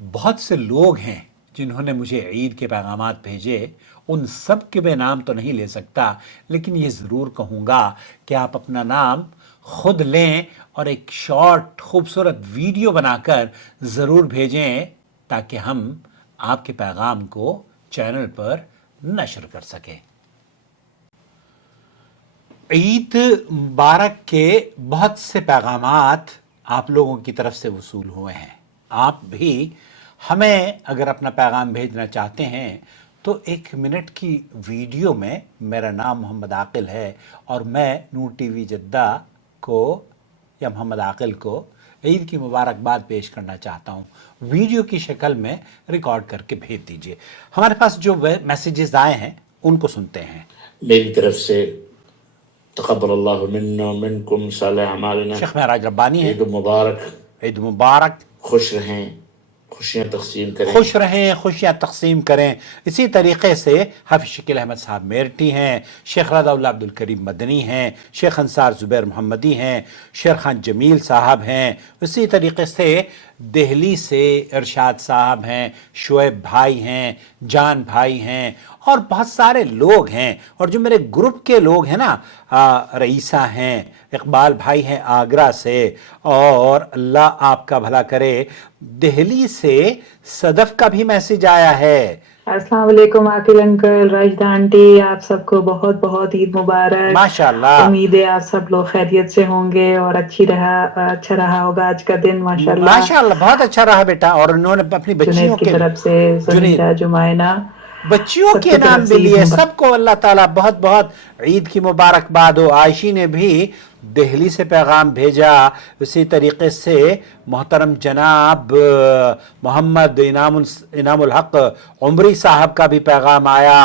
بہت سے لوگ ہیں جنہوں نے مجھے عید کے پیغامات بھیجے، ان سب کے میں نام تو نہیں لے سکتا، لیکن یہ ضرور کہوں گا کہ آپ اپنا نام خود لیں اور ایک شارٹ خوبصورت ویڈیو بنا کر ضرور بھیجیں تاکہ ہم آپ کے پیغام کو چینل پر نشر کر سکیں۔ عید مبارک کے بہت سے پیغامات آپ لوگوں کی طرف سے وصول ہوئے ہیں۔ آپ بھی ہمیں اگر اپنا پیغام بھیجنا چاہتے ہیں تو 1 منٹ کی ویڈیو میں میرا نام محمد عاقل ہے اور میں نور ٹی وی جدہ کو یا محمد عاقل کو عید کی مبارکباد پیش کرنا چاہتا ہوں، ویڈیو کی شکل میں ریکارڈ کر کے بھیج دیجئے۔ ہمارے پاس جو میسیجز آئے ہیں ان کو سنتے ہیں۔ میری طرف سے تقبل اللہ منا منکم صالح اعمالنا، شیخ معراج ربانی ہے، عید مبارک، عید مبارک، خوش رہیں، خوشیاں تقسیم کریں۔ خوش رہیں، خوشیاں تقسیم کریں۔ اسی طریقے سے حافظ شکیل احمد صاحب میرٹی ہیں، شیخ رضا اللہ عبد الکریم مدنی ہیں، شیخ انصار زبیر محمدی ہیں، شیر خان جمیل صاحب ہیں، اسی طریقے سے دہلی سے ارشاد صاحب ہیں، شعیب بھائی ہیں، جان بھائی ہیں، اور بہت سارے لوگ ہیں۔ اور جو میرے گروپ کے لوگ ہیں نا، رئیسہ ہیں، اقبال بھائی ہیں آگرہ سے، اور اللہ آپ کا بھلا کرے دہلی سے صدف کا بھی میسیج آیا ہے۔ السلام علیکم عاقل انکل، راشدہ آنٹی، آپ سب کو بہت بہت عید مبارک۔ ماشاءاللہ، امید ہے آپ سب لوگ خیریت سے ہوں گے اور اچھا رہا ہوگا آج کا دن۔ ماشاءاللہ ماشاءاللہ بہت اچھا رہا بیٹا، اور انہوں نے اپنی بچیوں جنید کی کے طرف سے زہیرہ جمائنہ بچیوں سب کے کی نام طرف بھی سے عید لیے، مبارک۔ سب کو اللہ تعالیٰ بہت بہت عید کی مبارکباد ہو۔ عائشی نے بھی دہلی سے پیغام بھیجا، اسی طریقے سے محترم جناب محمد انعام الحق عمری صاحب کا بھی پیغام آیا،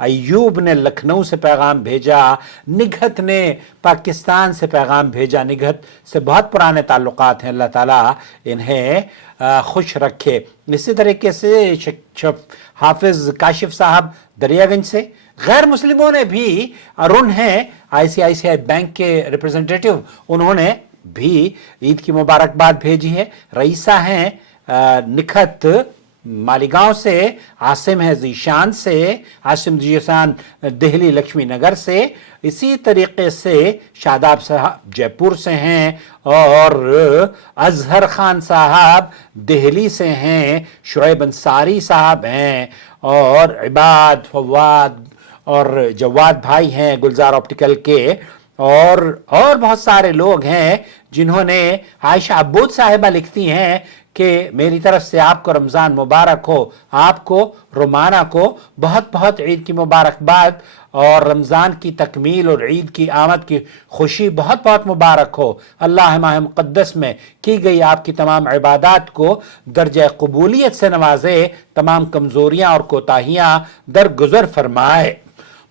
ایوب نے لکھنؤ سے پیغام بھیجا، نگہت نے پاکستان سے پیغام بھیجا۔ نگہت سے بہت پرانے تعلقات ہیں، اللہ تعالیٰ انہیں خوش رکھے۔ اسی طریقے سے حافظ کاشف صاحب دریا گنج سے، غیر مسلموں نے بھی، ارون ہیں ICICI بینک کے ریپرزنٹیٹیو، انہوں نے بھی عید کی مبارکباد بھیجی ہے۔ رئیسہ ہیں نکھت مالیگاؤں سے، عاصم ہے ذیشان سے، عاصم ذیشان دہلی لکشمی نگر سے، اسی طریقے سے شاداب صاحب جے پور سے ہیں، اور اظہر خان صاحب دہلی سے ہیں، شعیب انصاری صاحب ہیں، اور عباد فواد اور جواد بھائی ہیں گلزار آپٹیکل کے، اور بہت سارے لوگ ہیں جنہوں نے، عائشہ عبود صاحبہ لکھتی ہیں کہ میری طرف سے آپ کو رمضان مبارک ہو، آپ کو رومانہ کو بہت بہت عید کی مبارکباد، اور رمضان کی تکمیل اور عید کی آمد کی خوشی بہت بہت مبارک ہو۔ اللہ ماہ مقدس میں کی گئی آپ کی تمام عبادات کو درجہ قبولیت سے نوازے، تمام کمزوریاں اور کوتاہیاں درگزر فرمائے۔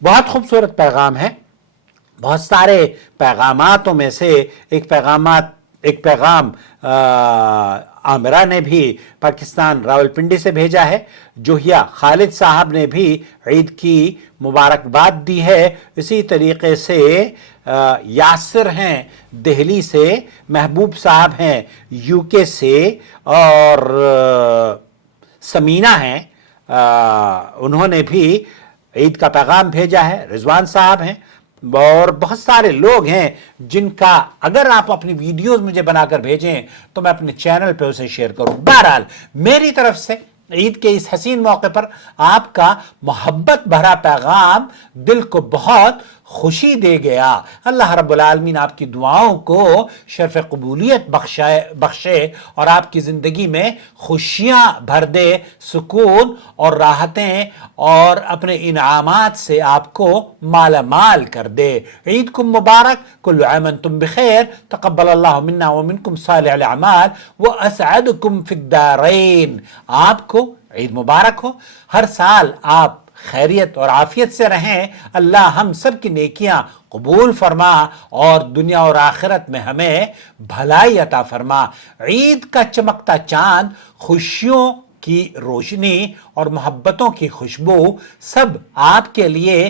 بہت خوبصورت پیغام ہے۔ بہت سارے پیغاماتوں میں سے ایک پیغام عامرہ نے بھی پاکستان راولپنڈی سے بھیجا ہے۔ جوہیہ خالد صاحب نے بھی عید کی مبارکباد دی ہے۔ اسی طریقے سے یاسر ہیں دہلی سے، محبوب صاحب ہیں UK سے، اور سمینہ ہیں، انہوں نے بھی عید کا پیغام بھیجا ہے۔ رضوان صاحب ہیں، اور بہت سارے لوگ ہیں جن کا اگر آپ اپنی ویڈیوز مجھے بنا کر بھیجیں تو میں اپنے چینل پہ اسے شیئر کروں۔ بہرحال میری طرف سے عید کے اس حسین موقع پر آپ کا محبت بھرا پیغام دل کو بہت خوشی دے گیا۔ اللہ رب العالمین آپ کی دعاؤں کو شرف قبولیت بخشے اور آپ کی زندگی میں خوشیاں بھر دے، سکون اور راحتیں، اور اپنے انعامات سے آپ کو مالا مال کر دے۔ عیدکم مبارک، کل عام انتم بخیر، تقبل اللہ منا ومنکم صالح الاعمال واسعدکم فی الدارین۔ آپ کو عید مبارک ہو، ہر سال آپ خیریت اور عافیت سے رہیں، اللہ ہم سب کی نیکیاں قبول فرما اور دنیا اور آخرت میں ہمیں بھلائی عطا فرما۔ عید کا چمکتا چاند، خوشیوں کی روشنی اور محبتوں کی خوشبو سب آپ کے لیے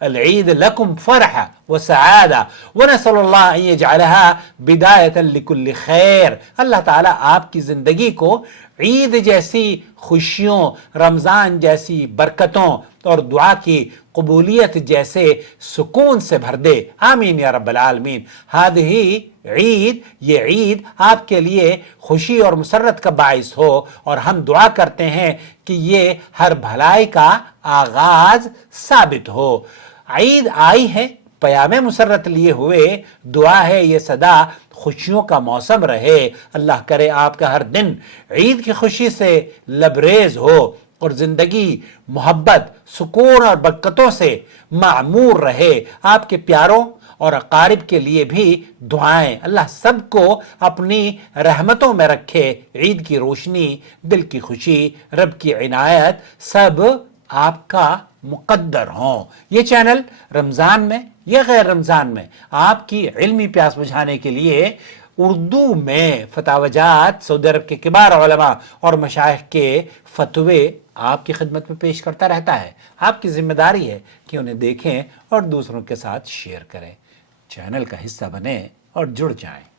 العيد لكم فرحة وسعادة ونسأل الله أن يجعلها بداية لكل خير۔ اللہ تعالیٰ آپ کی زندگی کو عید جیسی خوشیوں، رمضان جیسی برکتوں اور دعا کی قبولیت جیسے سکون سے بھر دے، آمین یا رب العالمین۔ هذه عید، یہ عید آپ کے لیے خوشی اور مسرت کا باعث ہو، اور ہم دعا کرتے ہیں کہ یہ ہر بھلائی کا آغاز ثابت ہو۔ عید آئی ہے پیام مسرت لیے ہوئے، دعا ہے یہ صدا خوشیوں کا موسم رہے۔ اللہ کرے آپ کا ہر دن عید کی خوشی سے لبریز ہو اور زندگی محبت، سکون اور برکتوں سے معمور رہے۔ آپ کے پیاروں اور اقارب کے لیے بھی دعائیں۔ اللہ سب کو اپنی رحمتوں میں رکھے۔ عید کی روشنی، دل کی خوشی، رب کی عنایت سب آپ کا مقدر ہوں۔ یہ چینل رمضان میں یا غیر رمضان میں آپ کی علمی پیاس بجھانے کے لیے اردو میں فتاوی جات، سعودی عرب کے کبار علماء اور مشائخ کے فتوے آپ کی خدمت میں پیش کرتا رہتا ہے۔ آپ کی ذمہ داری ہے کہ انہیں دیکھیں اور دوسروں کے ساتھ شیئر کریں۔ چینل کا حصہ بنیں اور جڑ جائیں۔